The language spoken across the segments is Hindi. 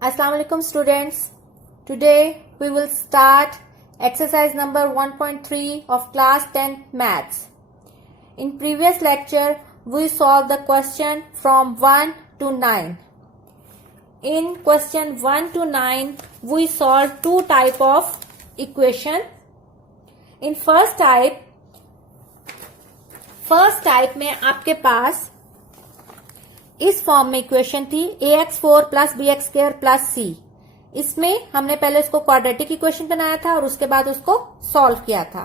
Assalamu alaikum students. Today we will start exercise number 1.3 of class 10 maths. In previous lecture we solved the question from 1 to 9. In question 1 to 9 we solved two type of equation. In first type में आपके पास इस फॉर्म में इक्वेशन थी ax4 plus B x square plus C. इसमें हमने पहले उसको क्वाड्रेटिक इक्वेशन बनाया था और उसके बाद उसको सॉल्व किया था।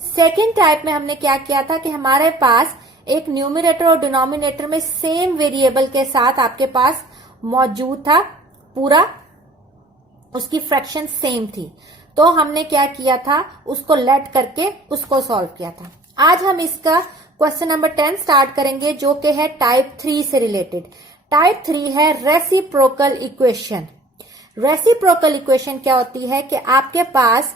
सेकेंड टाइप में हमने क्या किया था कि हमारे पास एक न्यूमरेटर और डिनोमिनेटर में सेम वेरिएबल के साथ आपके पास मौजूद था, पूरा उसकी फ्रैक्शन सेम थी, तो हमने क्या किया था, उसको लेट करके उसको सॉल्व किया था। आज हम इसका क्वेश्चन नंबर 10 स्टार्ट करेंगे जो कि है टाइप 3 से रिलेटेड। टाइप 3 है रेसिप्रोकल इक्वेशन। रेसिप्रोकल इक्वेशन क्या होती है कि आपके पास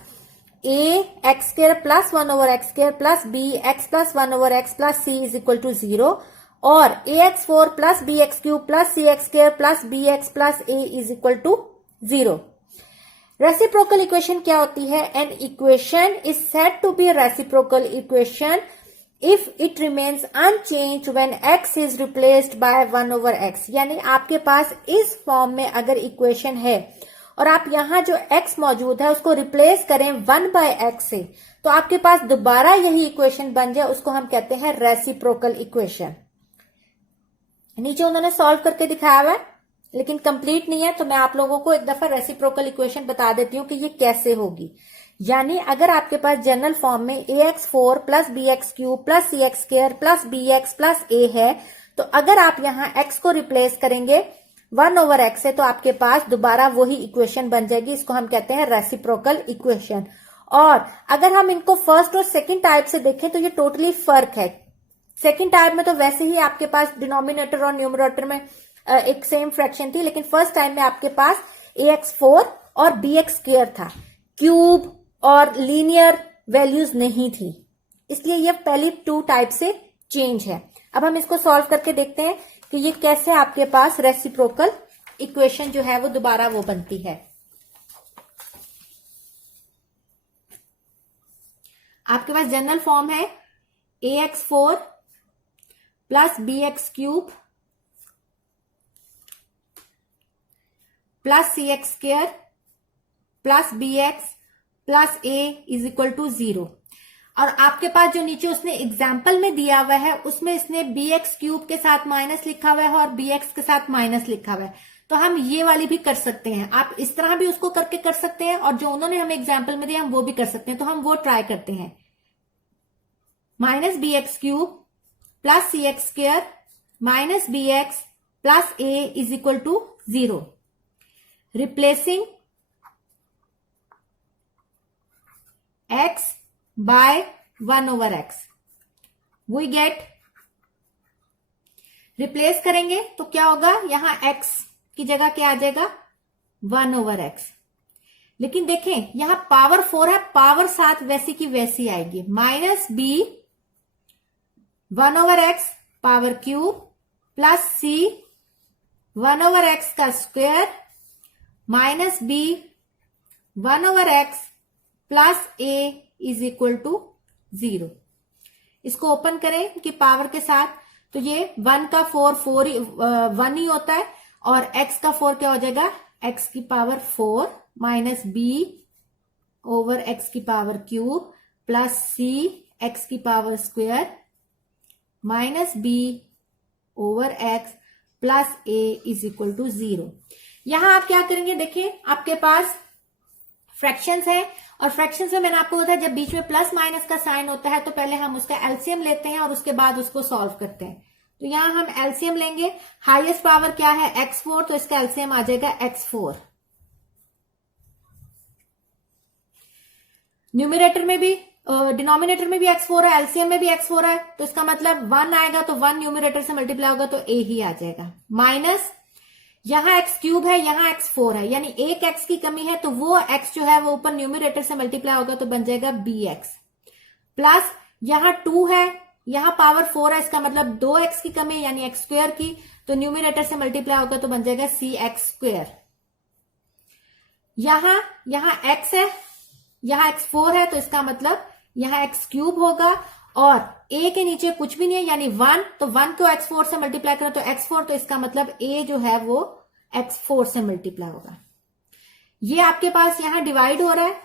a x square plus 1 over x square plus b x plus 1 over x plus c is equal to 0 और ax4 plus B x cube plus C x square plus B x plus a is equal to 0। Reciprocal equation क्या होती है? An equation is said to be reciprocal equation if it remains unchanged when x is replaced by 1 over x। यानी आपके पास इस फॉर्म में अगर इक्वेशन है और आप यहां जो x मौजूद है उसको रिप्लेस करें 1 by x से, तो आपके पास दोबारा यही इक्वेशन बन जाए, उसको हम कहते हैं रेसिप्रोकल इक्वेशन। नीचे उन्होंने सॉल्व करके दिखाया हुआ है लेकिन कंप्लीट नहीं है, तो मैं आप लोगों को एक दफा रेसिप्रोकल इक्वेशन बता देती हूँ कि ये कैसे होगी। यानी अगर आपके पास जनरल फॉर्म में ax4 plus B x cube plus C x square plus B x plus a है, तो अगर आप यहाँ x को रिप्लेस करेंगे 1 ओवर x से, तो आपके पास दोबारा वही इक्वेशन बन जाएगी। इसको हम कहते हैं रेसिप्रोकल इक्वेशन। और अगर हम इनको फर्स्ट और सेकंड टाइप से देखें तो ये टोटली फर्क है। सेकंड टाइप में तो वैसे ही आपके पास डिनोमिनेटर और न्यूमरेटर में एक सेम फ्रैक्शन थी, लेकिन फर्स्ट टाइम में आपके पास ax4 और बी एक्स स्क्र था, क्यूब और लीनियर वैल्यूज नहीं थी, इसलिए ये पहली टू टाइप से चेंज है। अब हम इसको सॉल्व करके देखते हैं कि ये कैसे आपके पास रेसिप्रोकल इक्वेशन जो है वो दोबारा वो बनती है। आपके पास जनरल फॉर्म है ax4 plus B x cube plus C x square plus B x plus a is equal to 0। और आपके पास जो नीचे उसने एग्जाम्पल में दिया हुआ है उसमें इसने बी एक्स क्यूब के साथ माइनस लिखा हुआ है और बी एक्स के साथ माइनस लिखा हुआ है, तो हम ये वाली भी कर सकते हैं। आप इस तरह भी उसको करके कर सकते हैं और जो उन्होंने हमें एग्जाम्पल में दिया हम वो भी कर सकते हैं, तो हम वो ट्राई करते हैं। Minus B x cube plus C x square minus B x plus a is equal to 0। Replacing x by 1 over x, we get, replace करेंगे तो क्या होगा, यहां x की जगह क्या आ जाएगा 1 over x। लेकिन देखें यहां पावर 4 है, पावर साथ वैसी की वैसी आएगी। Minus b 1 over x power cube plus c 1 over x का square minus b 1 over x plus a is equal to 0। इसको ओपन करें कि पावर के साथ, तो ये 1 का 4 1 ही होता है और x का 4 क्या हो जाएगा, x की power 4 minus b over x की power cube plus c x की power square minus b over x plus a is equal to 0। यहां आप क्या करेंगे, देखिए आपके पास फ्रैक्शंस है और फ्रैक्शंस में मैंने आपको बताया जब बीच में प्लस माइनस का साइन होता है तो पहले हम उसका एलसीएम लेते हैं और उसके बाद उसको सॉल्व करते हैं। तो यहां हम एलसीएम लेंगे। हाईएस्ट पावर क्या है x4, तो इसका एलसीएम आ जाएगा x4। न्यूमरेटर में भी डिनोमिनेटर में भी x4 है, एलसीएम में भी x4 है, तो इसका मतलब 1 आएगा तो 1 न्यूमरेटर से मल्टीप्लाई होगा तो a ही आ जाएगा। माइनस यहां x क्यूब है, यहां x4 है, यानी एक x की कमी है तो वो x जो है वो ऊपर न्यूमरेटर से मल्टीप्लाई होगा तो बन जाएगा bx। प्लस यहां 2 है, यहां पावर 4 है, इसका मतलब 2x की कमी है यानी x स्क्वायर की, तो न्यूमरेटर से मल्टीप्लाई होगा तो बन जाएगा सी एक्स स्क्वायर। यहां x है, यहां x4 है, तो इसका मतलब यहां x क्यूब होगा, और a के नीचे कुछ भी नहीं है यानी 1, तो 1 को x4 से मल्टीप्लाई करें तो x4, तो इसका मतलब a जो है वो x4 से मल्टीप्लाई होगा। ये आपके पास यहां डिवाइड हो रहा है,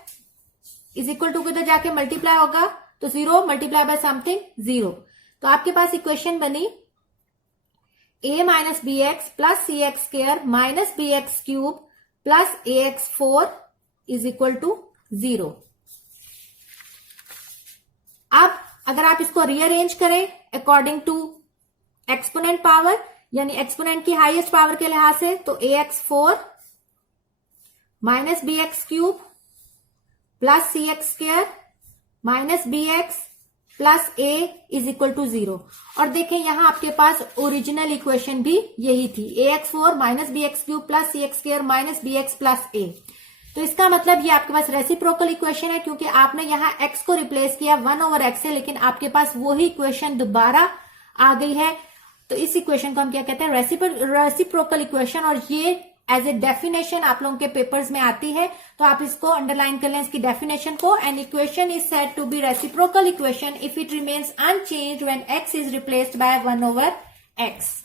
इज इक्वल टू किधर जाके मल्टीप्लाई होगा, तो 0 मल्टीप्लाई बाय समथिंग 0, तो आपके पास इक्वेशन बनी a minus B x plus C x square minus B x cube plus A x 4 is equal to 0। अब अगर आप इसको रीअरेंज करें अकॉर्डिंग टू एक्सपोनेंट पावर, यानी एक्सपोनेंट की हाईएस्ट पावर के लिहाज से, तो A x 4 minus B x cube plus C x square minus B x plus A is equal to 0। और देखें यहां आपके पास ओरिजिनल इक्वेशन भी यही थी, A x 4 minus B x cube plus C x square minus B x plus A. तो इसका मतलब ये आपके पास रेसिप्रोकल इक्वेशन है, क्योंकि आपने यहां x को रिप्लेस किया 1/x से, लेकिन आपके पास वही इक्वेशन दोबारा आ गई है। तो इस इक्वेशन को हम क्या कहते हैं, रेसिप्रोकल इक्वेशन। और ये एज ए डेफिनेशन आप लोगों के पेपर्स में आती है, तो आप इसको अंडरलाइन कर लें, इसकी डेफिनेशन को। An equation is said to be reciprocal equation if it remains unchanged when x is replaced by 1/x।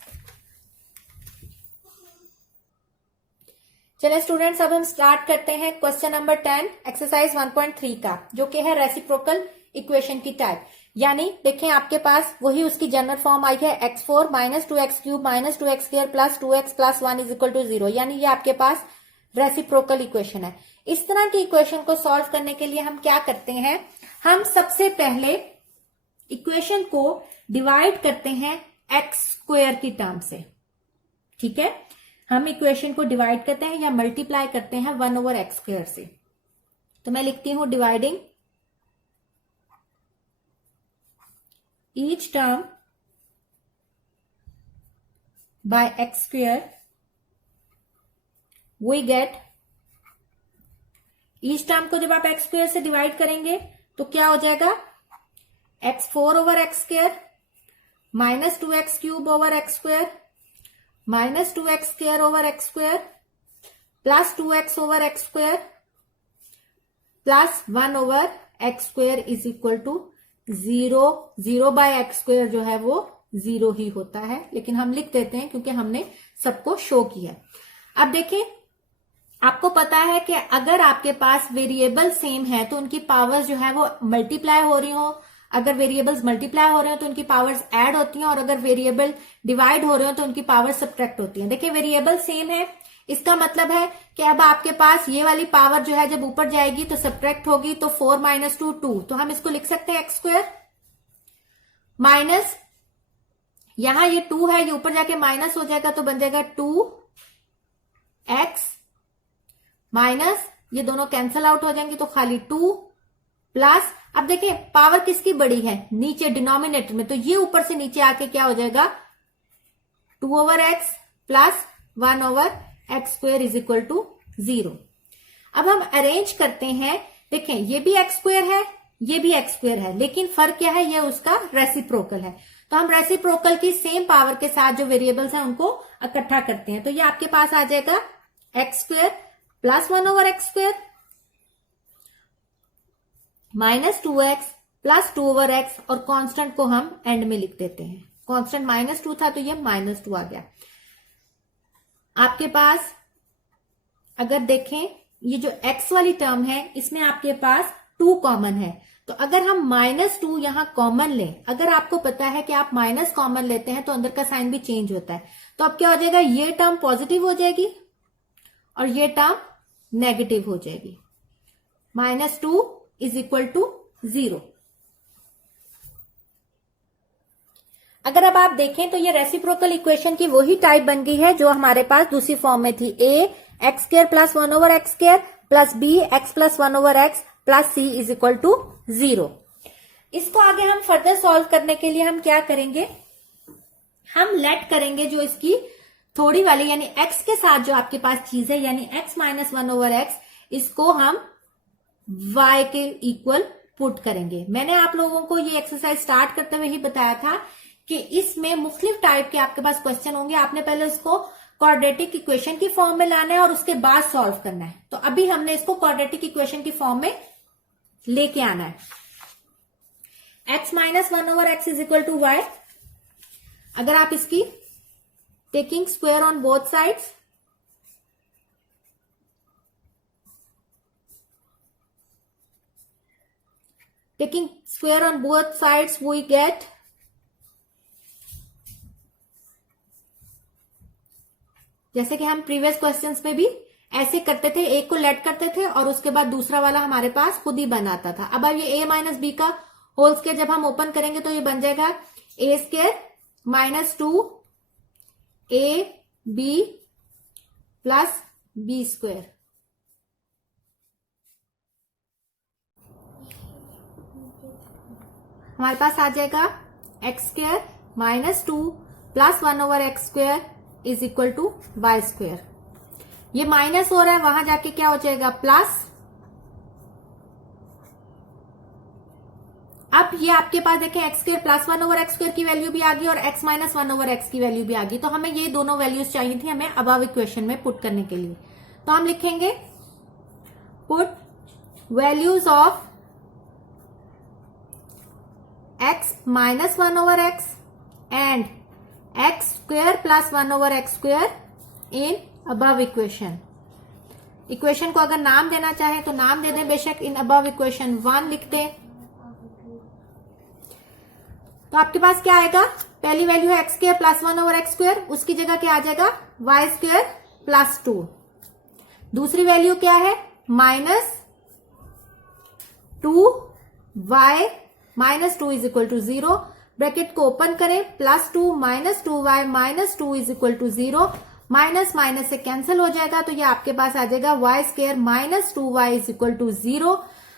चलिए स्टूडेंट्स, अब हम स्टार्ट करते हैं क्वेश्चन नंबर 10 एक्सरसाइज 1.3 का, जो कि है रेसिप्रोकल इक्वेशन की टाइप। यानी देखें आपके पास वही उसकी जनरल फॉर्म आई है, x4 minus 2x cube minus 2x square plus 2x प्लस 1 इज इक्वल टू 0, यानी ये आपके पास रेसिप्रोकल इक्वेशन है। इस तरह की इक्वेशन को सॉल्व करने के लिए हम क्या करते हैं, हम सबसे पहले इक्वेशन को डिवाइड करते हैं x स्क्वायर की टर्म से। ठीक है, हम इक्वेशन को डिवाइड करते हैं या मल्टीप्लाई करते हैं 1/x स्क्वायर से। तो मैं लिखती हूं dividing each term by x square, we get, each term को जब आप x स्क्वायर से डिवाइड करेंगे तो क्या हो जाएगा, x4/x square minus 2x cube over x square minus 2x square over x square plus 2x over x square plus 1/x square is equal to 0। 0/x square जो है वो 0 ही होता है, लेकिन हम लिख देते हैं क्योंकि हमने सबको शो किया। अब देखिए, आपको पता है कि अगर आपके पास वेरिएबल सेम है तो उनकी पावर्स जो है वो मल्टीप्लाई हो रही हो, अगर वेरिएबल्स मल्टीप्लाई हो रहे हो तो उनकी पावर्स ऐड होती हैं, और अगर वेरिएबल डिवाइड हो रहे हो तो उनकी पावर्स सब्ट्रैक्ट होती हैं। देखिए वेरिएबल सेम है, इसका मतलब है कि अब आपके पास ये वाली पावर जो है जब ऊपर जाएगी तो सब्ट्रैक्ट होगी, तो 4 माइनस 2 2, तो हम इसको लिख सकते हैं x स्क्वायर माइनस, यहां ये 2 है, ये ऊपर जाके माइनस हो जाएगा तो बन जाएगा 2x माइनस, ये दोनों कैंसल आउट हो जाएंगे तो खाली 2 प्लस, अब देखिए पावर किसकी बड़ी है, नीचे डिनोमिनेटर में, तो ये ऊपर से नीचे आके क्या हो जाएगा 2/x plus 1/x square is equal to 0। अब हम अरेंज करते हैं, देखें ये भी x स्क्वायर है, ये भी x स्क्वायर है, लेकिन फर्क क्या है, ये उसका रेसिप्रोकल है। तो हम रेसिप्रोकल की सेम पावर के साथ जो वेरिएबल्स हैं उनको इकट्ठा करते हैं, तो ये आपके पास आ जाएगा x square plus 1/x square minus 2x plus 2/x, और कांस्टेंट को हम एंड में लिख देते हैं। कांस्टेंट -2 था तो ये -2 आ गया। आपके पास अगर देखें ये जो x वाली टर्म है इसमें आपके पास 2 कॉमन है, तो अगर हम -2 यहां कॉमन लें, अगर आपको पता है कि आप माइनस कॉमन लेते हैं तो अंदर का साइन भी चेंज होता है, तो अब क्या हो जाएगा, ये टर्म पॉजिटिव हो जाएगी और ये टर्म नेगेटिव हो जाएगी। -2 इज इक्वल टू 0। अगर अब आप देखें तो ये रेसिप्रोकल इक्वेशन की वही टाइप बन गई है जो हमारे पास दूसरी फॉर्म में थी, a x square plus 1/x square plus b x plus 1/x plus c is equal to 0। इसको आगे हम फर्दर सॉल्व करने के लिए हम क्या करेंगे, हम लेट करेंगे जो इसकी थोड़ी वाली यानी x के साथ जो आपके पास चीज है यानी x माइनस 1/x, इसको हम y के इक्वल पुट करेंगे। मैंने आप लोगों को ये एक्सरसाइज स्टार्ट करते हुए ही बताया था कि इसमें मुख्तलिफ टाइप के आपके पास क्वेश्चन होंगे, आपने पहले उसको क्वाड्रेटिक इक्वेशन की फॉर्म में लाना है और उसके बाद सॉल्व करना है। तो अभी हमने इसको क्वाड्रेटिक इक्वेशन की फॉर्म में लेके आना है। x minus 1/x is equal to y। अगर आप इसकी taking square on both sides, taking square on both sides we get जैसे कि हम प्रीवियस क्वेश्चंस में भी ऐसे करते थे, एक को लेट करते थे और उसके बाद दूसरा वाला हमारे पास खुद ही बनाता था। अब ये a माइनस बी का होल स्क्वायर जब हम ओपन करेंगे तो ये बन जाएगा a square minus 2ab plus b square. हमारे पास आ जाएगा x square minus 2 plus 1/x square is equal to y square. ये माइनस हो रहा है, वहां जाके क्या हो जाएगा प्लस। अब ये आपके पास देखें x square plus 1/x square की वैल्यू भी आ गई और x माइनस 1/x की वैल्यू भी आ गई। तो हमें ये दोनों वैल्यूज चाहिए थी हमें अबव इक्वेशन में पुट करने के लिए। तो हम लिखेंगे put values of x minus 1/x and x square plus 1/x square in above equation. Equation को अगर नाम देना चाहे तो नाम दे दें, बेशक इन अबव इक्वेशन 1 लिखते हैं। तो आपके पास क्या आएगा, पहली वैल्यू है x square plus 1/x square, उसकी जगह क्या आ जाएगा y स्क्वायर प्लस 2। दूसरी वैल्यू क्या है minus 2y minus 2 is equal to 0। Bracket को ओपन करें, plus 2 minus 2y minus 2 is equal to 0। Minus minus से कैंसिल हो जाएगा तो ये आपके पास आ जाएगा y square minus 2y is equal to 0।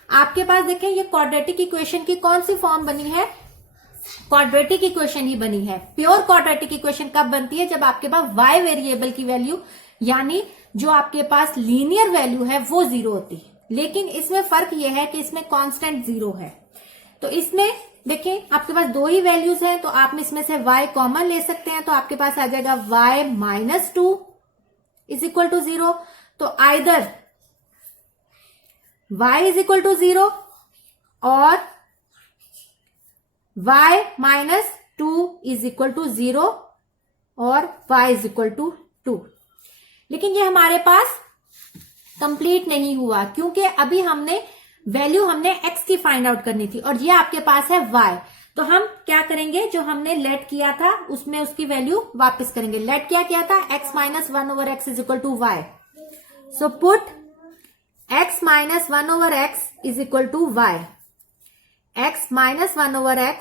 आपके पास देखें ये क्वाड्रेटिक इक्वेशन की कौन सी फॉर्म बनी है, क्वाड्रेटिक इक्वेशन ही बनी है। प्योर क्वाड्रेटिक इक्वेशन कब बनती है, जब आपके पास y वेरिएबल की वैल्यू यानी जो आपके पास लीनियर वैल्यू है वो 0 होती है। लेकिन इसमें फर्क यह है कि इसमें कांस्टेंट 0 है। तो इसमें देखिए आपके पास दो ही वैल्यूज हैं, तो आप इसमें से y कॉमन ले सकते हैं। तो आपके पास आ जाएगा y minus 2 is equal to 0। तो either y is equal to 0 और y minus 2 is equal to 0 और y इज इक्वल टू 2। लेकिन ये हमारे पास कंप्लीट नहीं हुआ क्योंकि अभी हमने x की फाइंड आउट करनी थी और ये आपके पास है y। तो हम क्या करेंगे, जो हमने लेट किया था उसमें उसकी वैल्यू वापस करेंगे। लेट क्या था x minus 1/x is equal to y। So put x minus 1/x is equal to y। x minus 1/x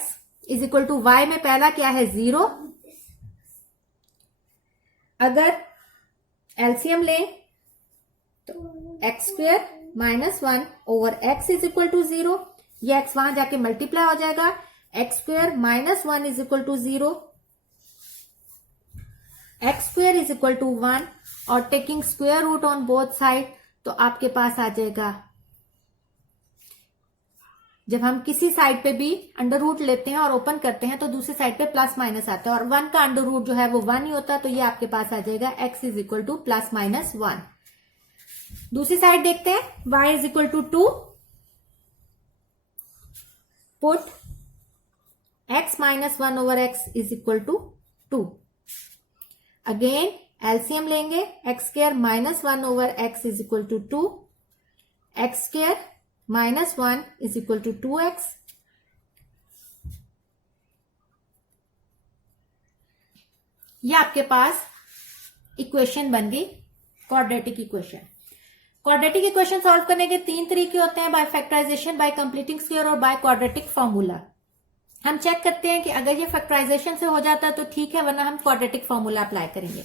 is equal to y में पहला क्या है 0। अगर एलसीएम लें तो x square minus 1/x is equal to 0। ये x वहां जाके मल्टीप्लाई हो जाएगा, x square minus 1 is equal to 0, x square is equal to 1 और taking square root on both side तो आपके पास आ जाएगा। जब हम किसी साइड पे भी अंडर रूट लेते हैं और ओपन करते हैं तो दूसरी साइड पे प्लस माइनस आता है और 1 का अंडर रूट जो है वो 1 ही होता है। तो ये आपके पास आ जाएगा x is equal to plus minus 1। दूसरी साइड देखते हैं, y is equal to 2। Put x minus 1/x is equal to 2। Again LCM लेंगे, x square minus 1/x is equal to 2, x square minus 1 is equal to 2x। ये आपके पास इक्वेशन बन गई quadratic equation. Quadratic equation solve करने के 3 तरीके होते हैं, by factorization, by completing square और बाय क्वाड्रेटिक फॉर्मूला। हम चेक करते हैं कि अगर ये फैक्टराइजेशन से हो जाता है तो ठीक है, वरना हम क्वाड्रेटिक फॉर्मूला अप्लाई करेंगे।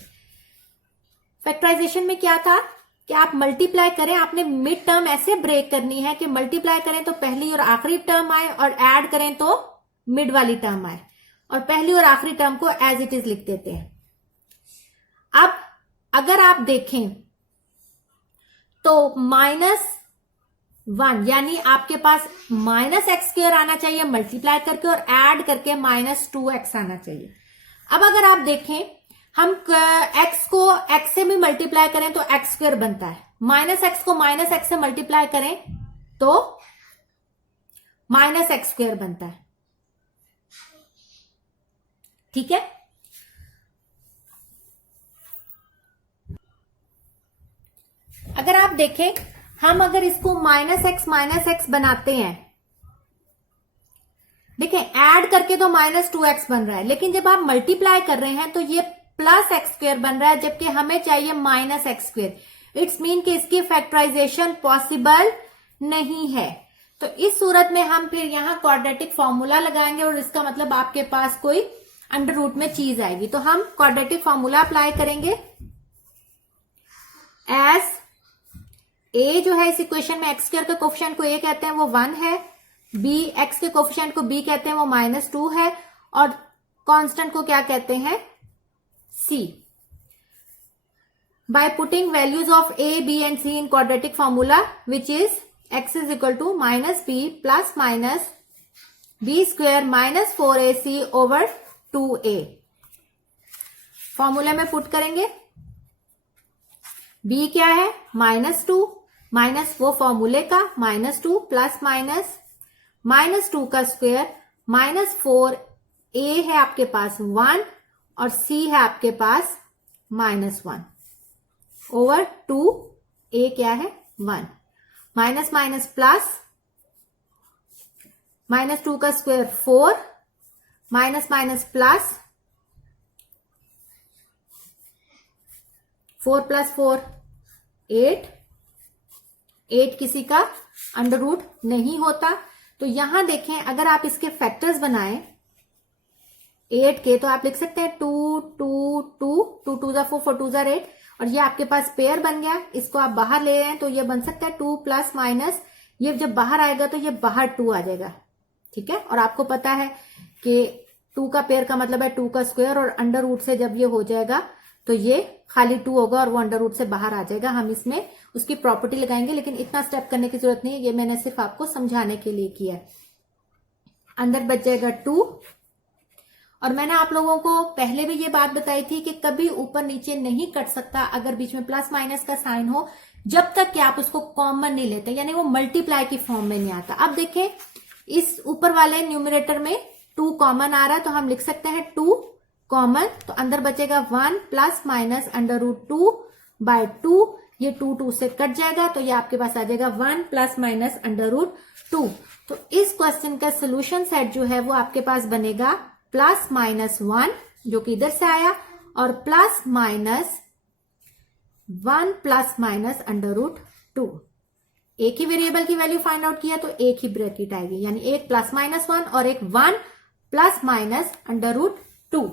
फैक्टराइजेशन में क्या था कि आप मल्टीप्लाई करें, आपने मिड टर्म ऐसे ब्रेक करनी है कि मल्टीप्लाई करें तो पहली और आखिरी टर्म आए और ऐड करें तो मिड वाली टर्म आए, और पहली और आखिरी टर्म को एज इट इज लिख देते हैं। अब अगर आप देखें तो -1 यानी आपके पास माइनस एक्स स्क्वायर आना चाहिए मल्टीप्लाई करके और ऐड करके -2x आना चाहिए। अब अगर आप देखें हम x को x से भी मल्टीप्लाई करें तो एक्स स्क्वायर बनता है, माइनस एक्स को माइनस एक्स से मल्टीप्लाई करें तो माइनस एक्स स्क्वायर बनता है। ठीक है, अगर आप देखें, हम अगर इसको माइनस एक्स बनाते हैं, देखें ऐड करके तो माइनस 2x बन रहा है, लेकिन जब आप मल्टीप्लाई कर रहे हैं तो ये प्लस एक्स स्क्वायर बन रहा है, जबकि हमें चाहिए minus x square. It's mean कि इसकी फैक्टराइजेशन पॉसिबल नहीं है। तो इस सूरत में हम फिर यहां क्वाड्रेटिक फॉर्मूला लगाएंगे और इसका मतलब आपके पास कोई अंडर रूट में चीज आएगी। तो हम क्वाड्रेटिक फॉर्मूला अप्लाई करेंगे। एस ए जो है इस इक्वेशन में एक्स स्क्वायर के कोफिशिएंट को ए कहते हैं, वो 1 है। बी एक्स के कोफिशिएंट को बी कहते हैं, वो -2 है। और कांस्टेंट को क्या कहते हैं, C. By putting values of A, B and C in quadratic formula which is x is equal to -b plus minus B square minus 4ac over 2a। Formula में पुट करेंगे। b क्या है, -2, माइनस वो फॉर्मूले का -2 प्लस -2 का स्क्वायर -4a है आपके पास 1 और c है आपके पास -1 ओवर 2a क्या है 1, माइनस माइनस प्लस, -2 का स्क्वायर 4, माइनस माइनस प्लस, 4 + 4 8, 8 किसी का अंडर रूट नहीं होता। तो यहां देखें, अगर आप इसके फैक्टर्स बनाएं 8 के, तो आप लिख सकते हैं 2 2 2 2 2 4 4 2 8, और ये आपके पास पेयर बन गया। इसको आप बाहर ले रहे हैं तो ये बन सकता है 2 प्लस माइनस, ये जब बाहर आएगा तो ये बाहर 2 आ जाएगा। ठीक है, और आपको पता है कि 2 का पेयर का मतलब है 2 का स्क्वायर, और अंडर रूट से जब ये हो जाएगा तो ये खाली 2 होगा और वो अंडर रूट से बाहर आ जाएगा। हम इसमें उसकी प्रॉपर्टी लगाएंगे, लेकिन इतना स्टेप करने की जरूरत नहीं है, ये मैंने सिर्फ आपको समझाने के लिए किया है। अंदर बच जाएगा 2, और मैंने आप लोगों को पहले भी ये बात बताई थी कि कभी ऊपर नीचे नहीं कट सकता अगर बीच में प्लस माइनस का साइन हो, जब तक कि आप उसको कॉमन नहीं लेते, यानी वो मल्टीप्लाई की फॉर्म में नहीं आता। अब देखें, इस ऊपर वाले न्यूमरेटर में 2 कॉमन आ रहा है, तो हम लिख सकते हैं 2 कॉमन, तो अंदर बचेगा 1 प्लस माइनस √2 बाय 2, ये 2 2 से कट जाएगा, तो ये आपके पास आ जाएगा 1 प्लस माइनस √2। तो इस क्वेश्चन का सोल्यूशन सेट जो है वो आपके पास बनेगा +-1 जो कि इधर से आया, और +-1 प्लस माइनस √2। एक ही वेरिएबल की वैल्यू फाइंड आउट किया तो एक ही ब्रैकेट आएगी, यानी एक +-1 और एक 1 प्लस माइनस √2।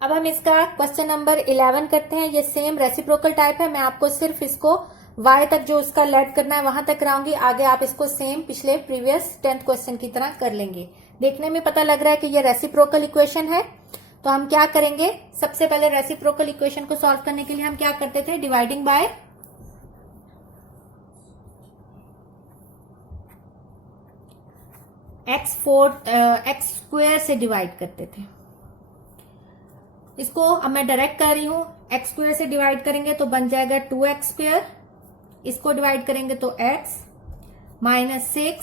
अब हम इसका क्वेश्चन नंबर 11 करते हैं। ये सेम रेसिप्रोकल टाइप है। मैं आपको सिर्फ इसको y तक जो उसका लेट करना है वहां तक कराऊंगी, आगे आप इसको सेम पिछले प्रीवियस 10th क्वेश्चन की तरह कर लेंगे। देखने में पता लग रहा है कि ये रेसिप्रोकल इक्वेशन है। तो हम क्या करेंगे, सबसे पहले रेसिप्रोकल इक्वेशन को सॉल्व करने के लिए हम क्या करते थे, डिवाइडिंग बाय x स्क्वायर से डिवाइड करते थे। इसको अब मैं डायरेक्ट कर रही हूं, x स्क्वायर से डिवाइड करेंगे तो बन जाएगा 2x स्क्वायर, इसको डिवाइड करेंगे तो x -6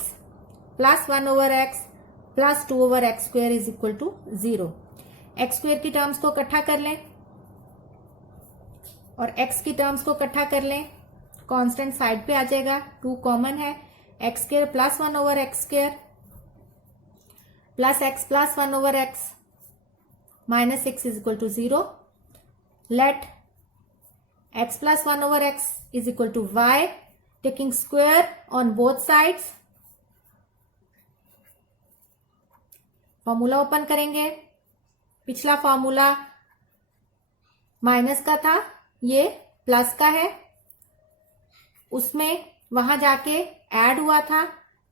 plus 1/x plus 2/x square is equal to 0। x square की टर्म्स को इकट्ठा कर लें और x की टर्म्स को इकट्ठा कर लें, कांस्टेंट साइड पे आ जाएगा, 2 कॉमन है, x square plus 1/x square plus x plus 1/x -6 is equal to 0. Let x plus 1/x is equal to y, taking square on both sides. Formula open करेंगे। पिछला फॉर्मूला माइनस का था, ये प्लस का है, उसमें वहां जाके ऐड हुआ था,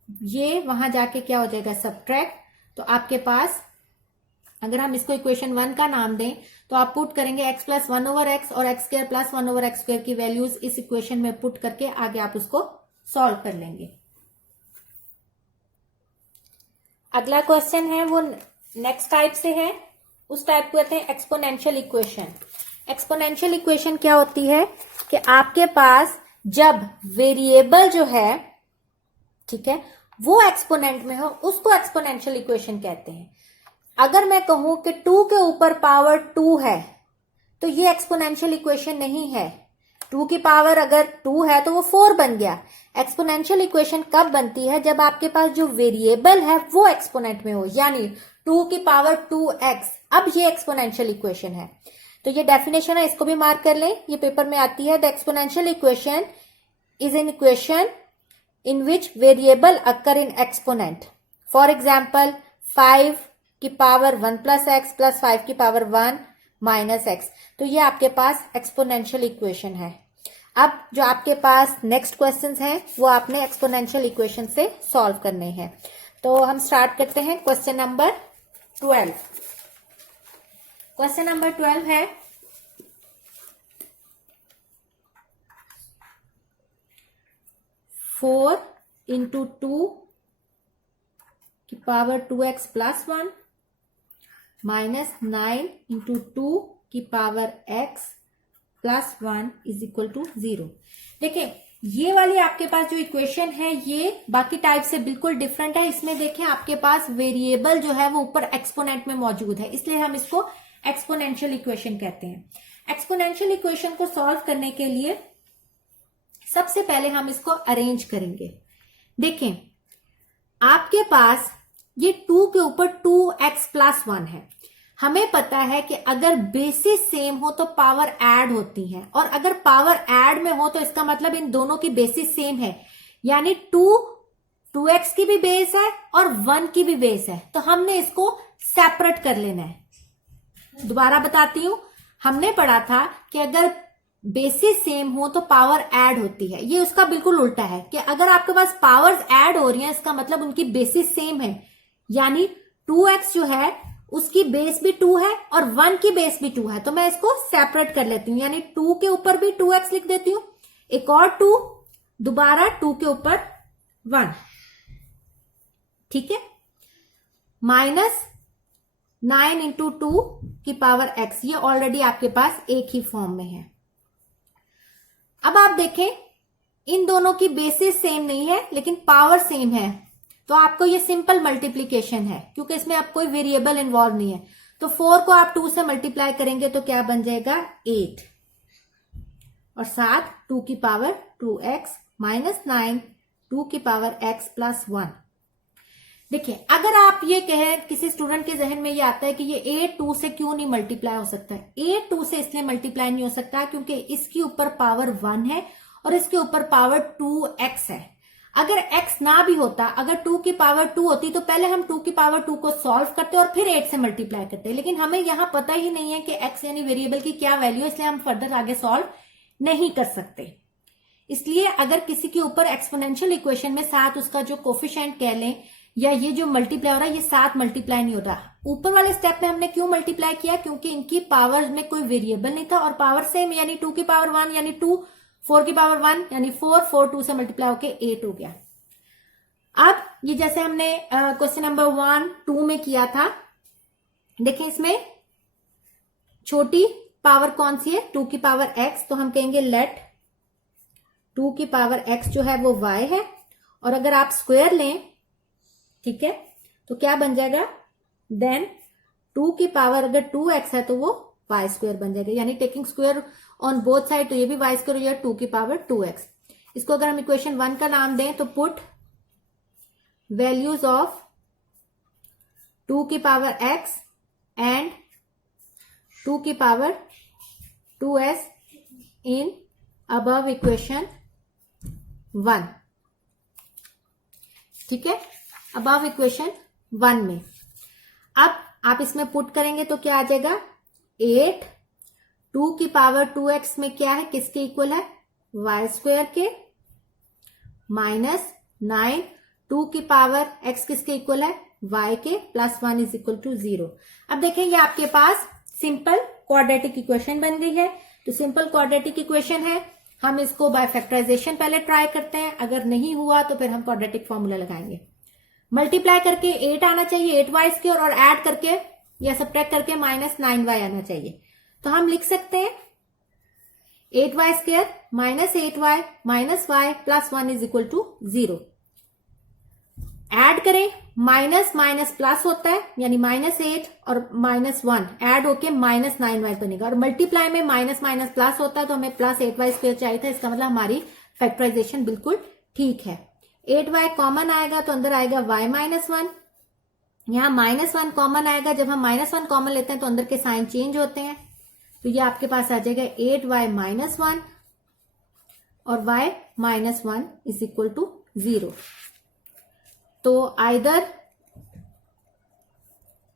ये वहां जाके क्या हो जाएगा, सब्ट्रैक्ट। तो आपके पास अगर हम इसको इक्वेशन 1 का नाम दें तो आप पुट करेंगे x प्लस 1/x और x square plus 1/x square की वैल्यूज इस इक्वेशन में पुट करके आगे आप उसको सॉल्व कर लेंगे। अगला क्वेश्चन है वो नेक्स्ट टाइप से है। उस टाइप को कहते हैं एक्सपोनेंशियल इक्वेशन। एक्सपोनेंशियल इक्वेशन क्या होती है कि आपके पास जब वेरिएबल जो है, ठीक है, वो एक्सपोनेंट में हो, उसको एक्सपोनेंशियल इक्वेशन कहते हैं। अगर मैं कहूं कि 2 के ऊपर पावर 2 है तो ये एक्सपोनेंशियल इक्वेशन नहीं है। 2 की पावर अगर 2 है तो वो 4 बन गया। एक्सपोनेंशियल इक्वेशन कब बनती है? जब आपके पास जो वेरिएबल है वो एक्सपोनेंट में हो, यानी 2 की पावर 2x। अब ये एक्सपोनेंशियल इक्वेशन है। तो ये डेफिनेशन है, इसको भी मार्क कर लें, ये पेपर में आती है। The exponential equation is an equation in which variable occur in exponent. For example, 5 की पावर 1 plus x plus 5 की पावर 1 minus x। तो ये आपके पास एक्सपोनेंशियल इक्वेशन है। अब जो आपके पास नेक्स्ट क्वेश्चंस हैं वो आपने एक्सपोनेंशियल इक्वेशन से सॉल्व करने हैं। तो हम स्टार्ट करते हैं क्वेश्चन नंबर 12। क्वेश्चन नंबर 12 है 4 इंटू 2 की पावर 2x प्लस 1 माइनस 9 इंटू 2 की power x plus 1 is equal to 0। देखिए ये वाली आपके पास जो इक्वेशन है ये बाकी टाइप से बिल्कुल डिफरेंट है। इसमें देखें आपके पास वेरिएबल जो है वो ऊपर एक्सपोनेंट में मौजूद है, इसलिए हम इसको एक्सपोनेंशियल इक्वेशन कहते हैं। एक्सपोनेंशियल इक्वेशन को सॉल्व करने के लिए सबसे पहले हम इसको अरेंज करेंगे। देखें आपके पास ये 2 के ऊपर 2x प्लस 1 है। हमें पता है कि अगर बेसिस सेम हो तो पावर ऐड होती है, और अगर पावर ऐड में हो तो इसका मतलब इन दोनों की बेसिस सेम है, यानी 2x की भी बेस है और 1 की भी बेस है। तो हमने इसको सेपरेट कर लेना है। दोबारा बताती हूं, हमने पढ़ा था कि अगर बेसिस सेम हो तो पावर ऐड होती है। ये उसका बिल्कुल उल्टा है कि अगर आपके पास पावर्स ऐड हो रही हैं इसका मतलब उनकी बेसिस सेम है, यानी 2x जो है उसकी बेस भी 2 है और 1 की बेस भी 2 है। तो मैं इसको सेपरेट कर लेती हूं, यानी 2 के ऊपर भी 2x लिख देती हूं, एक और 2, दोबारा 2 के ऊपर 1, ठीक है, माइनस 9 इंटू 2 की पावर x। ये ऑलरेडी आपके पास एक ही फॉर्म में है। अब आप देखें इन दोनों की बेसिस सेम नहीं है लेकिन पावर सेम है, तो आपको ये सिंपल मल्टीप्लीकेशन है क्योंकि इसमें आप कोई वेरिएबल इन्वॉल्व नहीं है। तो 4 को आप 2 से मल्टीप्लाई करेंगे तो क्या बन जाएगा 8, और 7 2 की पावर 2x माइनस 9 2 की पावर x प्लस 1। देखिए अगर आप ये कहें, किसी स्टूडेंट के जहन में ये आता है कि ये 8 2 से क्यों नहीं मल्टीप्लाई हो सकता है। 8 2 से इसलिए मल्टीप्लाई नहीं हो सकता क्योंकि इसके ऊपर पावर 1 है और इसके ऊपर पावर 2x है। अगर x ना भी होता, अगर 2 की पावर 2 होती तो पहले हम 2 की पावर 2 को सॉल्व करते और फिर 8 से मल्टीप्लाई करते, लेकिन हमें यहां पता ही नहीं है कि x यानी वेरिएबल की क्या वैल्यू है, इसलिए हम फर्दर आगे सॉल्व नहीं कर सकते। इसलिए अगर किसी के ऊपर एक्सपोनेंशियल इक्वेशन में साथ उसका जो कोफिशिएंट कह लें या ये जो मल्टीप्लाई हो रहा है ये साथ मल्टीप्लाई नहीं हो रहा। ऊपर वाले स्टेप में हमने क्यों मल्टीप्लाई किया? क्योंकि इनकी पावर में कोई वेरिएबल नहीं था और पावर सेम, यानी 2 की पावर 1 यानी 2, 4 की पावर 1 यानी 4, 4 2 से मल्टीप्लाई होके 8 हो गया। अब ये जैसे हमने क्वेश्चन नंबर 1 2 में किया था, देखिए इसमें छोटी पावर कौन सी है? 2 की पावर x, तो हम कहेंगे लेट 2 की पावर x जो है वो y है, और अगर आप स्क्वायर लें, ठीक है, तो क्या बन जाएगा देन 2 की पावर अगर 2x है तो वो y स्क्वायर बन जाएगा, यानी taking square on both side, तो ये भी y स्क्वायर हो जाएगा 2 की पावर 2x। इसको अगर हम इक्वेशन 1 का नाम दें तो पुट वैल्यूज ऑफ 2 की पावर x एंड 2 की पावर 2s इन अबव इक्वेशन 1, ठीक है, अबव इक्वेशन 1 में। अब आप इसमें पुट करेंगे तो क्या आ जाएगा 8 2 की पावर 2x में क्या है, किसके इक्वल है, y स्क्वायर के, माइनस 9 2 की पावर x किसके इक्वल है, y के, प्लस 1 इज इक्वल टू 0। अब देखें ये आपके पास सिंपल क्वाड्रेटिक इक्वेशन बन गई है। तो सिंपल क्वाड्रेटिक इक्वेशन है, हम इसको बाय फैक्टराइजेशन पहले ट्राई करते हैं, अगर नहीं हुआ तो फिर हम क्वाड्रेटिक फॉर्मूला लगाएंगे। मल्टीप्लाई करके 8 आना चाहिए, 8 y स्क्वायर, और ऐड करके या सब्ट्रैक्ट करके -9y आना चाहिए। तो हम लिख सकते हैं 8y² -8y -y plus 1 is equal to 0। Add करें, माइनस माइनस प्लस होता है, यानी -8 और -1 ऐड होके -9y बनेगा, और मल्टीप्लाई में माइनस माइनस प्लस होता है, तो हमें +8y² चाहिए था। इसका मतलब हमारी फैक्टराइजेशन बिल्कुल ठीक है। 8y कॉमन आएगा तो अंदर आएगा y -1, यहां -1 कॉमन आएगा। जब हम -1 कॉमन लेते हैं तो अंदर के साइन चेंज होते हैं, तो ये आपके पास आ जाएगा 8y -1 और y -1 इज इक्वल टू 0। तो either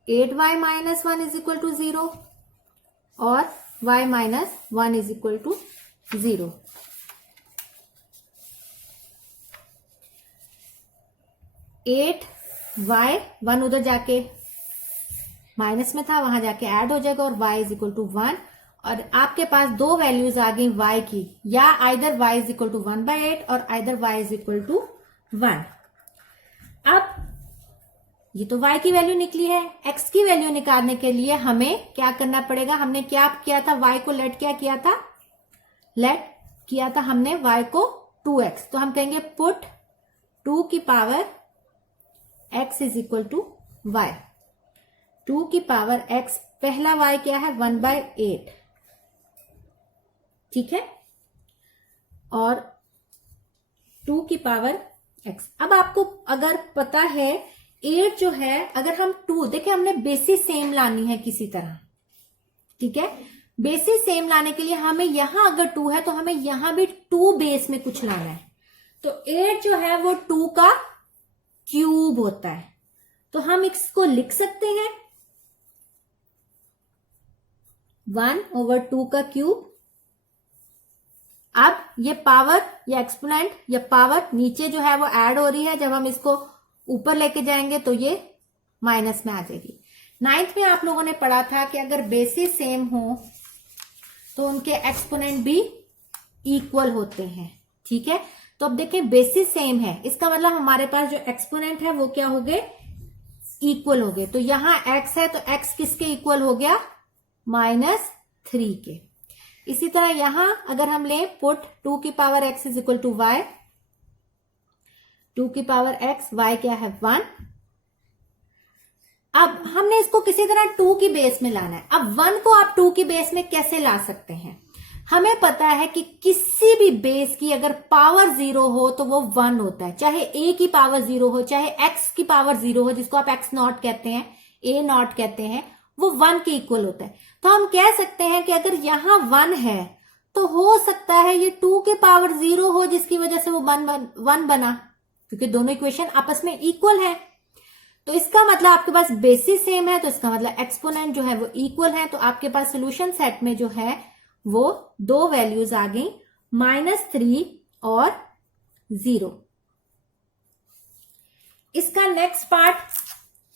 8y -1 is equal to 0 और y -1 is equal to 0। At y 1 उधर जाके माइनस में था, वहां जाके ऐड हो जाएगा और y इज इक्वल टू 1, और आपके पास दो वैल्यूज आ गई y की, या either y is equal to 1/8 और either y is equal to 1। अब ये तो y की वैल्यू निकली है, x की वैल्यू निकालने के लिए हमें क्या करना पड़ेगा? हमने क्या किया था? y को लेट क्या किया था? लेट किया था हमने y को 2x, तो हम कहेंगे पुट 2 की power x is equal to y। 2 की पावर x, पहला y क्या है? 1/8, ठीक है, और 2 की पावर x। अब आपको अगर पता है 8 जो है, अगर हम 2 देखिए, हमने बेसिस सेम लानी है किसी तरह, ठीक है। बेसिस सेम लाने के लिए हमें यहां अगर 2 है तो हमें यहां भी 2 बेस में कुछ लाना है। तो 8 जो है वो 2 का क्यूब होता है, तो हम इसको लिख सकते हैं 1/2 का क्यूब। अब ये पावर या एक्सपोनेंट या पावर नीचे जो है वो ऐड हो रही है, जब हम इसको ऊपर लेके जाएंगे तो ये माइनस में आ जाएगी। 9th में आप लोगों ने पढ़ा था कि अगर बेसिस सेम हो तो उनके एक्सपोनेंट भी इक्वल होते हैं, ठीक है। तो अब देखिए बेसिस सेम है, इसका मतलब हमारे पास जो एक्सपोनेंट है वो क्या हो गए? इक्वल हो गए। तो यहां x है तो x किसके इक्वल हो गया? -3 के। इसी तरह यहां अगर हम ले पुट 2 की power x is equal to y, 2 की पावर x, y क्या है? 1। अब हमने इसको किसी तरह 2 की बेस में लाना है। अब 1 को आप 2 की बेस में कैसे ला सकते हैं? हमें पता है कि किसी भी बेस की अगर पावर 0 हो तो वो 1 होता है, चाहे a की पावर 0 हो, चाहे x की पावर 0 हो, जिसको आप x0 कहते हैं, a0 कहते हैं, वो 1 के इक्वल होता है। तो हम कह सकते हैं कि अगर यहां 1 है तो हो सकता है ये 2 के पावर 0 हो, जिसकी वजह से वो 1 बना, क्योंकि दोनों इक्वेशन आपस में इक्वल है। तो इसका मतलब आपके पास बेसिस सेम है, तो इसका मतलब एक्सपोनेंट जो है वो इक्वल है। तो आपके पास सोल्यूशन सेट में जो है वो दो वैल्यूज आ गई, -3 और 0। इसका नेक्स्ट पार्ट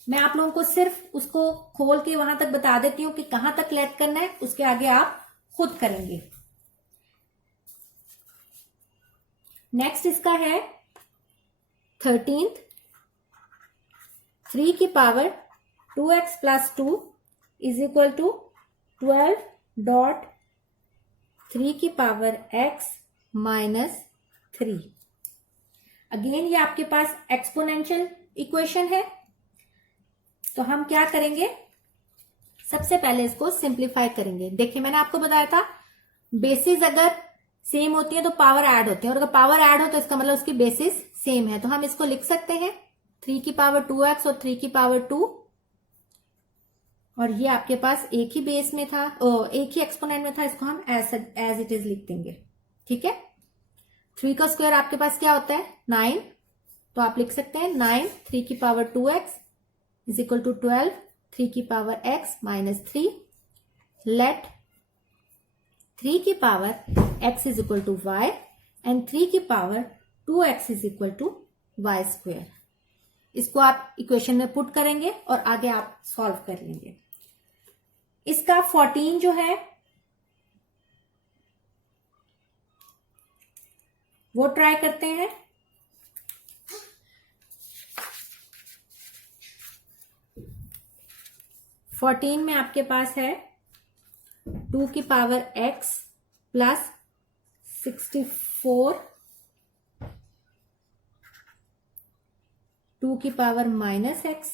मैं आप लोगों को सिर्फ उसको खोल के वहां तक बता देती हूं कि कहां तक लेट करना है, उसके आगे आप खुद करेंगे। नेक्स्ट इसका है 13th, 3 की power 2x plus 2 is equal to 12.3 की पावर x -3। अगेन ये आपके पास एक्सपोनेंशियल इक्वेशन है, तो हम क्या करेंगे? सबसे पहले इसको सिंप्लीफाई करेंगे। देखिए मैंने आपको बताया था बेसिस अगर सेम होती है तो पावर ऐड होती है, और अगर पावर ऐड हो तो इसका मतलब उसकी बेसिस सेम है। तो हम इसको लिख सकते हैं 3 की पावर 2x और 3 की पावर 2, और ये आपके पास एक ही बेस में था, एक ही एक्सपोनेंट में था, इसको हम एज इट इज लिख देंगे, ठीक है। 3 का स्क्वायर आपके पास क्या होता है? 9, तो आप लिख सकते हैं 9 3 की power 2x is equal to 12 3 की पावर x -3। लेट 3 की power x is equal to y and 3 की power 2x is equal to y square. इसको आप इक्वेशन में पुट करेंगे और आगे आप सॉल्व कर लेंगे। इसका 14 जो है वो ट्राई करते हैं। 14 में आपके पास है 2 की पावर x प्लस 64 2 की power minus x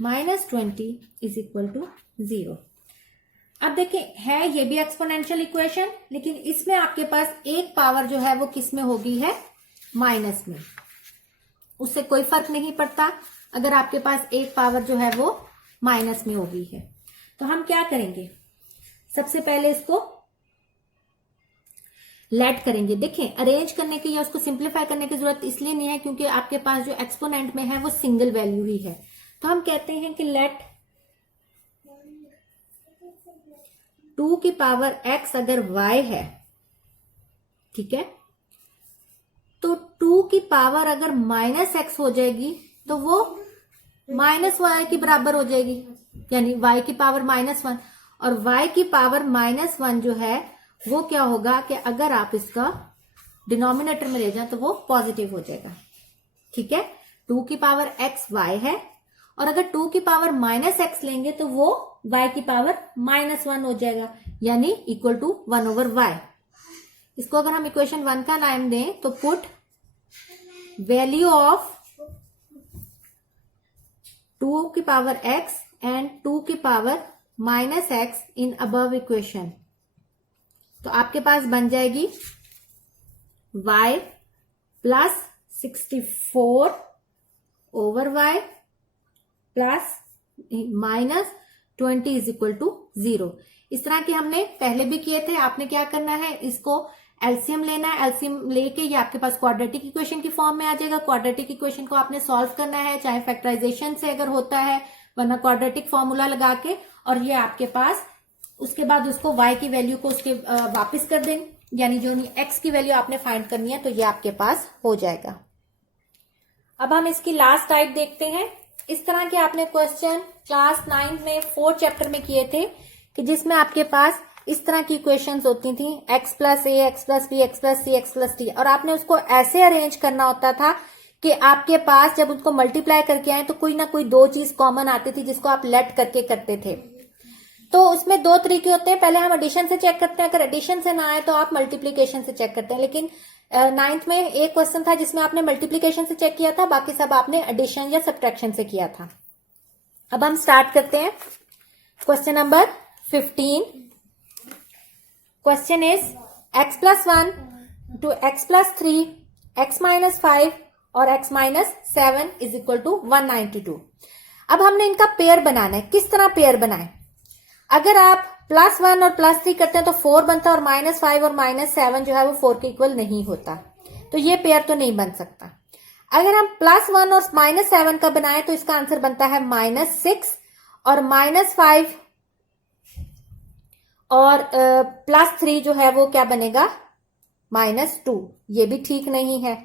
minus 20 is equal to 0। अब देखिए है ये भी एक्सपोनेंशियल इक्वेशन, लेकिन इसमें आपके पास एक पावर जो है वो किस में होगी, है माइनस में। उससे कोई फर्क नहीं पड़ता अगर आपके पास एक पावर जो है वो माइनस में होगी है। तो हम क्या करेंगे, सबसे पहले इसको लेट करेंगे। देखें अरेंज करने की या उसको सिंप्लीफाई करने की जरूरत इसलिए नहीं है क्योंकि आपके पास जो एक्सपोनेंट में है वो सिंगल वैल्यू ही है। तो हम कहते हैं कि लेट 2 की पावर x अगर y है, ठीक है, तो 2 की पावर अगर माइनस x हो जाएगी तो वो माइनस y के बराबर हो जाएगी, यानी y की पावर -1। और y की पावर -1 जो है वो क्या होगा कि अगर आप इसका डिनोमिनेटर में ले जाएं तो वो पॉजिटिव हो जाएगा। ठीक है, 2 की पावर x y है, और अगर 2 की पावर -x लेंगे तो वो y की पावर -1 हो जाएगा, यानी इक्वल टू 1/y। इसको अगर हम इक्वेशन 1 का नाम दें तो पुट वैल्यू ऑफ 2 की पावर x एंड 2 की power -x in above equation. तो आपके पास बन जाएगी y plus 64 over y plus -20 is equal to 0। इस तरह के हमने पहले भी किए थे। आपने क्या करना है, इसको एलसीएम लेना है। एलसीएम लेके ये आपके पास क्वाड्रेटिक इक्वेशन की फॉर्म में आ जाएगा। क्वाड्रेटिक इक्वेशन को आपने सॉल्व करना है, चाहे फैक्टराइजेशन से अगर होता है, वरना क्वाड्रेटिक फॉर्मूला लगा के, और ये आपके पास उसके बाद उसको y की वैल्यू को उसके वापस कर दें, यानी जो x की वैल्यू आपने फाइंड करनी है, तो ये आपके पास हो जाएगा। अब हम इसकी लास्ट टाइप देखते हैं। इस तरह के आपने क्वेश्चन क्लास 9 में 4 चैप्टर में किए थे कि जिसमें आपके पास इस तरह की इक्वेशंस होती थी, x plus A, x plus B, x plus C, x plus D, और आपने उसको ऐसे अरेंज करना होता था कि आपके पास जब उसको मल्टीप्लाई करके आए तो कोई ना कोई दो चीज कॉमन आती थी जिसको आप लेट करके करते थे। तो उसमें दो तरीके होते हैं, पहले हम एडिशन से चेक करते हैं, अगर एडिशन से ना आए तो आप मल्टीप्लीकेशन से चेक करते हैं। लेकिन 9th में एक क्वेश्चन था जिसमें आपने मल्टीप्लीकेशन से चेक किया था, बाकी सब आपने एडिशन या सब्ट्रैक्शन से किया था। अब हम स्टार्ट करते हैं question number 15। Question is x plus 1 to x plus 3, x minus 5 और x minus 7 is equal to 192। अब हमने इनका पेयर बनाना है। किस तरह पेयर बनाए, अगर आप +1 और +3 करते हैं तो 4 बनता है, और -5 और -7 जो है वो 4 के इक्वल नहीं होता, तो ये पेयर तो नहीं बन सकता। अगर हम +1 और -7 का बनाए तो इसका आंसर बनता है -6, और -5 और +3 जो है वो क्या बनेगा, -2। ये भी ठीक नहीं है।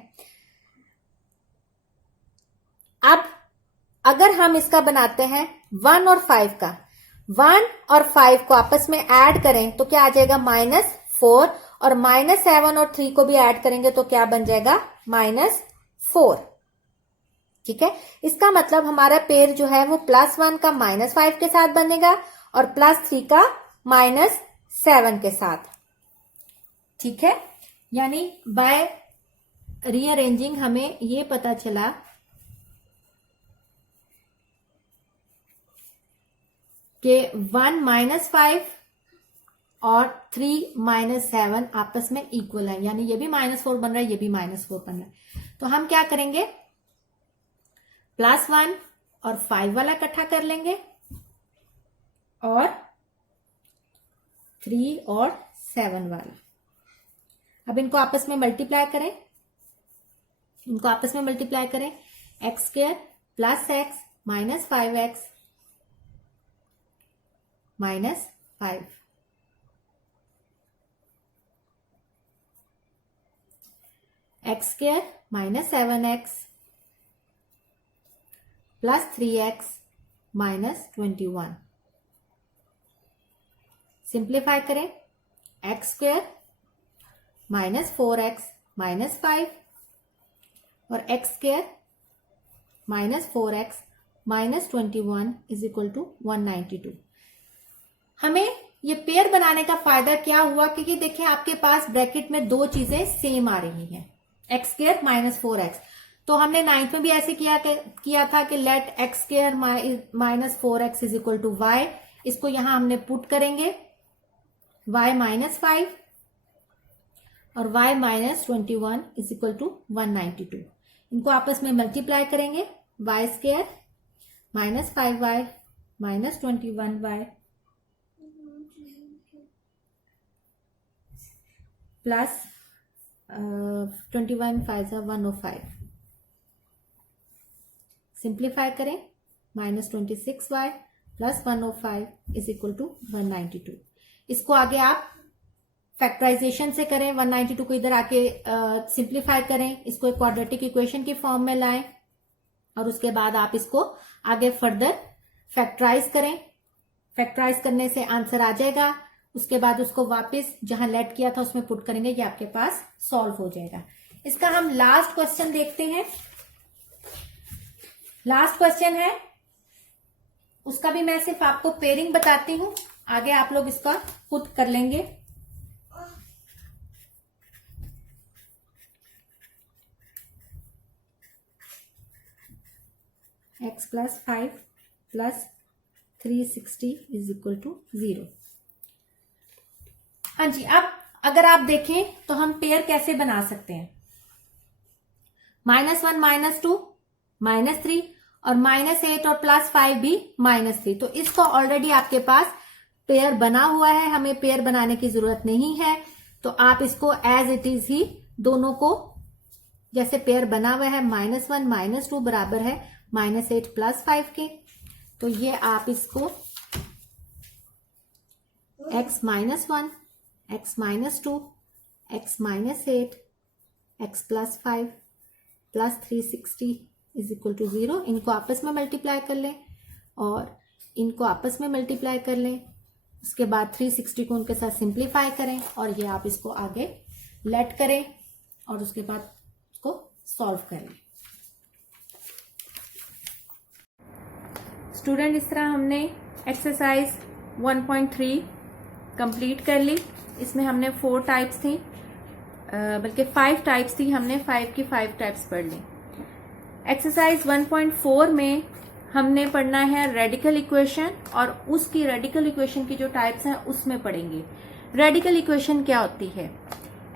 अब अगर हम इसका बनाते हैं 1 और 5 का, 1 और 5 को आपस में ऐड करें तो क्या आ जाएगा, -4, और -7 और 3 को भी ऐड करेंगे तो क्या बन जाएगा, -4। ठीक है, इसका मतलब हमारा पेयर जो है वो +1 का -5 के साथ बनेगा और +3 का -7 के साथ। ठीक है, यानी बाय रीअरेंजिंग हमें ये पता चला कि 1 -5 और 3 -7 आपस में इक्वल है, यानी ये भी -4 बन रहा है, ये भी -4 बन रहा है। तो हम क्या करेंगे, +1 और 5 वाला इकट्ठा कर लेंगे और 3 और 7 वाला। अब इनको आपस में मल्टीप्लाई करें, इनको आपस में मल्टीप्लाई करें, x² + x - 5x -5, x² - 7x + 3x - 21। Simplify करें, x² - 4x - 5 और x² - 4x minus 21 is equal to 192। हमें ये पेयर बनाने का फायदा क्या हुआ, क्योंकि देखिए आपके पास ब्रैकेट में दो चीजें सेम आ रही हैं, एक्स स्क्वायर माइनस 4x। तो हमने 9th में भी ऐसे किया था कि let x square minus 4x is equal to y. इसको यहां हमने पुट करेंगे, y माइनस 5 और y minus 21 is equal to 192। इनको आपस में मल्टीप्लाई करेंगे, y square minus 5y minus 21y plus 21 5 105। Simplify करें, minus 26y plus 105 is equal to 192। इसको आगे आप फैक्टराइजेशन से करें, 192 को इधर आके सिंप्लीफाई करें, इसको एक क्वाड्रेटिक इक्वेशन की फॉर्म में लाएं और उसके बाद आप इसको आगे फर्दर फैक्टराइज करें। फैक्टराइज करने से आंसर आ जाएगा, उसके बाद उसको वापस जहां लेट किया था उसमें पुट करेंगे, ये आपके पास सॉल्व हो जाएगा। इसका हम लास्ट क्वेश्चन देखते हैं। लास्ट क्वेश्चन है, उसका भी मैं सिर्फ आपको पेयरिंग बताती हूं, आगे आप लोग इसका पुट कर लेंगे। x plus 5 plus 360 is equal to 0। हाँ जी, अब अगर आप देखें तो हम पेयर कैसे बना सकते हैं, -1 -2 -3 और -8 और +5 भी -3। तो इसको ऑलरेडी आपके पास पेयर बना हुआ है, हमें पेयर बनाने की जरूरत नहीं है। तो आप इसको एज इट इज ही दोनों को जैसे पेयर बना हुआ है, -1 -2 बराबर है -8 +5 के। तो ये आप इसको x -1 x -2 x -8 x +5 plus 360 is equal to 0। इनको आपस में मल्टीप्लाई कर लें और इनको आपस में मल्टीप्लाई कर लें, उसके बाद 360 को उनके साथ सिंप्लीफाई करें और ये आप इसको आगे लेट करें और उसके बाद इसको सॉल्व करें। स्टूडेंट, इस तरह हमने एक्सरसाइज 1.3 कंप्लीट कर ली। इसमें हमने 4 टाइप्स थी, बल्कि 5 टाइप्स थी, हमने 5 की 5 टाइप्स पढ़ ली। एक्सरसाइज 1.4 में हमने पढ़ना है रेडिकल इक्वेशन और उसकी रेडिकल इक्वेशन की जो टाइप्स हैं उसमें पढ़ेंगे। रेडिकल इक्वेशन क्या होती है?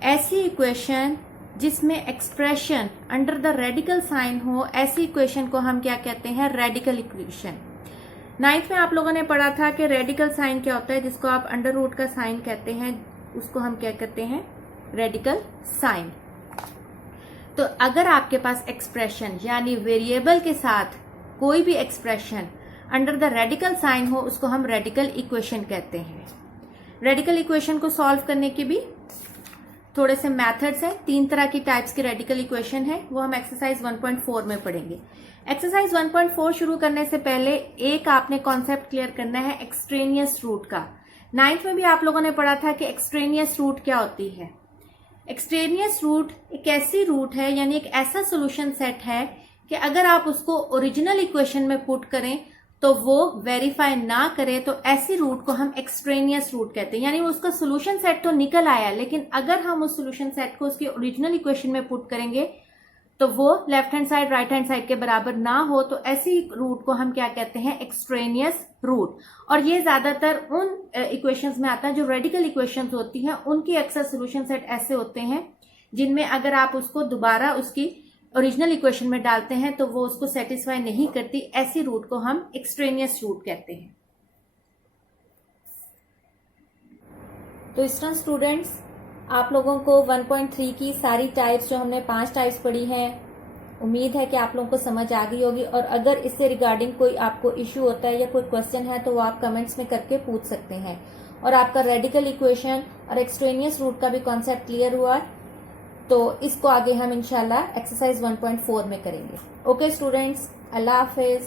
ऐसी इक्वेशन जिसमें expression under the radical sign हो, ऐसी इक्वेशन को हम क्या कहते हैं? Radical equation. 9th में आप लोगों ने पढ़ा था कि रेडिकल साइन क्या होता है, जिसको आप अंडर रूट का साइन कहते हैं, उसको हम क्या कहते हैं? Radical sign. तो अगर आपके पास एक्सप्रेशन यानी वेरिएबल के साथ कोई भी expression under the radical sign हो, उसको हम रेडिकल इक्वेशन कहते हैं। रेडिकल इक्वेशन को सॉल्व करने के भी थोड़े से मेथड्स हैं। 3 तरह की टाइप्स की रेडिकल इक्वेशन है, वो हम एक्सरसाइज 1.4 में पढ़ेंगे। एक्सरसाइज 1.4 शुरू करने से पहले एक आपने कॉन्सेप्ट क्लियर करना है एक्सट्रेनियस रूट का। 9th में भी आप लोगों ने पढ़ा था कि एक्सट्रेनियस रूट क्या होती है। एक्सट्रेनियस रूट एक ऐसी रूट है, यानी एक ऐसा सोल्यूशन सेट है कि अगर आप उसको ओरिजिनल इक्वेशन में पुट करें तो वो वेरीफाई ना करे, तो ऐसी रूट को हम एक्सट्रेनियस रूट कहते हैं। यानी उसका सोल्यूशन सेट तो निकल आया, लेकिन अगर हम उस सोल्यूशन सेट को उसकी ओरिजिनल इक्वेशन में पुट करेंगे तो वो left hand side right hand side के बराबर ना हो, तो ऐसी रूट को हम क्या कहते हैं? Extraneous root. और ये ज्यादातर उन इक्वेशंस में आता है जो रेडिकल इक्वेशंस होती हैं, उनकी अक्सर सोल्यूशन सेट ऐसे होते हैं जिनमें अगर आप उसको दोबारा उसकी ओरिजिनल इक्वेशन में डालते हैं तो वो उसको सेटिस्फाई नहीं करती। ऐसी रूट को हम एक्सट्रेनियस रूट कहते हैं। तो इस तरह स्टूडेंट्स, आप लोगों को 1.3 की सारी टाइप्स, जो हमने 5 टाइप्स पढ़ी हैं, उम्मीद है कि आप लोगों को समझ आ गई होगी। और अगर इससे रिगार्डिंग कोई आपको इश्यू होता है या कोई क्वेश्चन है तो वो आप कमेंट्स में करके पूछ सकते हैं। और आपका रेडिकल इक्वेशन और एक्सट्रेनियस रूट का भी कॉन्सेप्ट क्लियर हुआ, तो इसको आगे हम इंशाल्लाह एक्सरसाइज 1.4 में करेंगे। ओके स्टूडेंट्स, अल्लाह हाफिज।